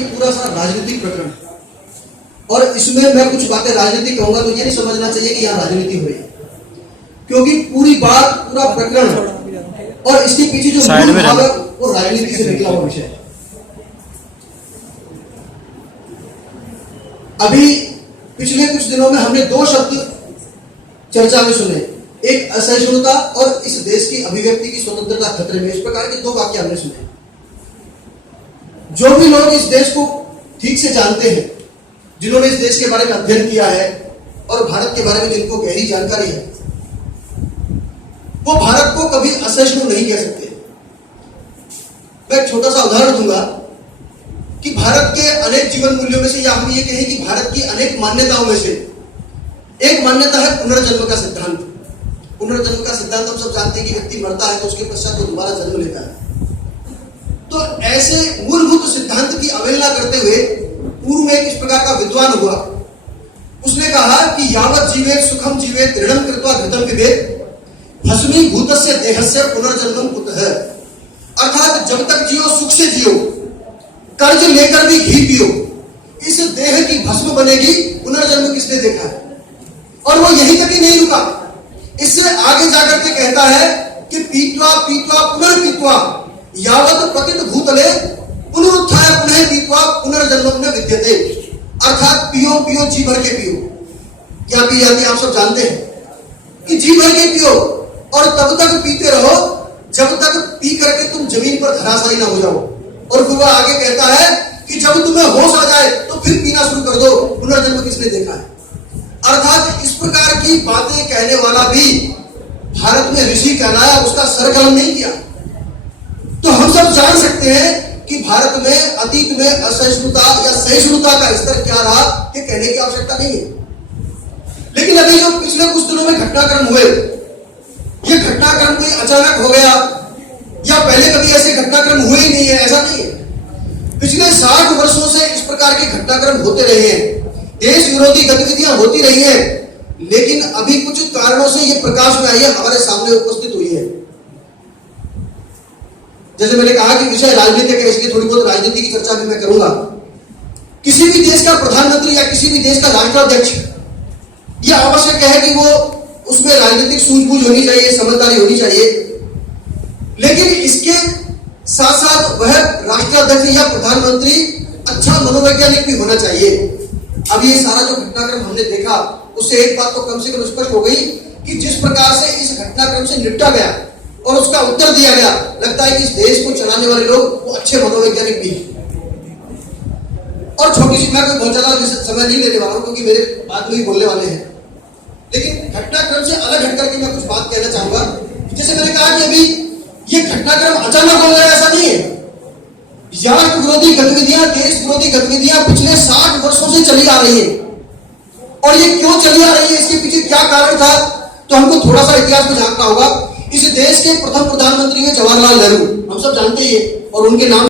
पूरा सा राजनीतिक प्रकरण और इसमें मैं कुछ बातें राजनीतिक कहूंगा तो ये नहीं समझना चाहिए कि यहाँ राजनीति हो रही है, क्योंकि पूरी बात पूरा प्रकरण और इसके पीछे जो मूल भाव है वो राजनीति से निकला हुआ विषय है। अभी पिछले कुछ दिनों में हमने दो शब्द चर्चा में सुने, एक असहिष्णुता और इस देश की अभिव्यक्ति की स्वतंत्रता खतरे में। इस प्रकार के दो वाक्य हमने सुने। जो भी लोग इस देश को ठीक से जानते हैं, जिन्होंने इस देश के बारे में अध्ययन किया है और भारत के बारे में जिनको गहरी जानकारी है, वो भारत को कभी असहिष्णु नहीं कह सकते। मैं एक छोटा सा उदाहरण दूंगा कि भारत के अनेक जीवन मूल्यों में से, या हम ये कहें कि भारत की अनेक मान्यताओं में से एक मान्यता है पुनर्जन्म का सिद्धांत। पुनर्जन्म का सिद्धांत हम सब जानते हैं कि व्यक्ति मरता है तो उसके पश्चात वो दोबारा जन्म लेता है। तो ऐसे मूलभूत सिद्धांत की अवहेलना करते हुए पूर्व में एक इस प्रकार का विद्वान हुआ, उसने कहा कि यावत जीवेत सुखम जीवेत दृढ़ं कृत्वा घृतं पिबेत भस्मीभूतस्य देहस्य पुनर्जन्मं कुतः। अर्थात जब तक जियो सुख से जियो, कर्ज लेकर भी घी पियो, इस देह की भस्म बनेगी, पुनर्जन्म किसने देखा है। और वो यहीं तक ही नहीं रुका, इससे आगे जाकर के कहता है कि पीत्वा पीत्वा पुनर्पीत्वा यावत पतित भूतले पुनरुत्थाय पुनः पीत्वा पुनर्जन्म न विद्यते। अर्थात पियो पियो जी भर के पियो। क्या पी जाती आप सब जानते हैं कि जी भर के पियो और तब तक पीते रहो जब तक पी करके तुम जमीन पर धराशायी ना हो जाओ। और फिर वह आगे कहता है कि जब तुम्हें होश आ जाए तो फिर पीना शुरू कर दो, पुनर्जन्म किसने देखा है। अर्थात इस प्रकार की बातें कहने वाला भी भारत में ऋषि कहलाया, उसका सरगर्म नहीं किया। तो हम सब जान सकते हैं कि भारत में अतीत में असहिष्णुता या सहिष्णुता का स्तर क्या रहा, ये कहने की आवश्यकता नहीं है। लेकिन अभी जो पिछले कुछ दिनों में घटनाक्रम हुए, ये घटनाक्रम कोई अचानक हो गया या पहले कभी ऐसे घटनाक्रम हुए ही नहीं है, ऐसा नहीं है। पिछले 60 वर्षों से इस प्रकार के घटनाक्रम होते रहे हैं, देश विरोधी गतिविधियां होती रही हैं, लेकिन अभी कुछ कारणों से ये प्रकाश में आई है, हमारे सामने उपस्थित हुई है। जैसे मैंने कहा कि विषय राजनीतिक है, इसलिए थोड़ी बहुत राजनीति की चर्चा भी मैं करूंगा। किसी भी देश का प्रधानमंत्री या किसी भी देश का राष्ट्राध्यक्ष, यह आवश्यक है कि वो उसमें राजनीतिक सूझबूझ होनी चाहिए, समझदारी होनी चाहिए, लेकिन इसके साथ साथ वह राष्ट्राध्यक्ष या प्रधानमंत्री अच्छा मनोवैज्ञानिक भी होना चाहिए। अब ये सारा जो घटनाक्रम हमने देखा, उससे एक बात तो कम से कम स्पष्ट हो गई कि जिस प्रकार से इस घटनाक्रम से निपटा गया और उसका उत्तर दिया गया, लगता है कि इस देश को चलाने वाले लोग वो अच्छे मनोवैज्ञानिक भी हैं। और छोटी सी, मैं कोई बहुत ज्यादा समय नहीं लेने वाला हूं क्योंकि मेरे बाद में ही बोलने वाले हैं, लेकिन घटनाक्रम से अलग हट करके मैं कुछ बात कहना चाहूंगा। जैसे मैंने कहा कि अभी ये घटनाक्रम अचानक हो गया, ऐसा नहीं है। राष्ट्र विरोधी गतिविधियां, देश विरोधी गतिविधियां पिछले 60 वर्षों से चली आ रही है। और ये क्यों चली आ रही है, इसके पीछे क्या कारण था, तो हमको थोड़ा सा इतिहास में झांकना होगा। इस देश के प्रथम प्रधानमंत्री हैं जवाहरलाल नेहरू, हम सब जानते हैं, और उनके नाम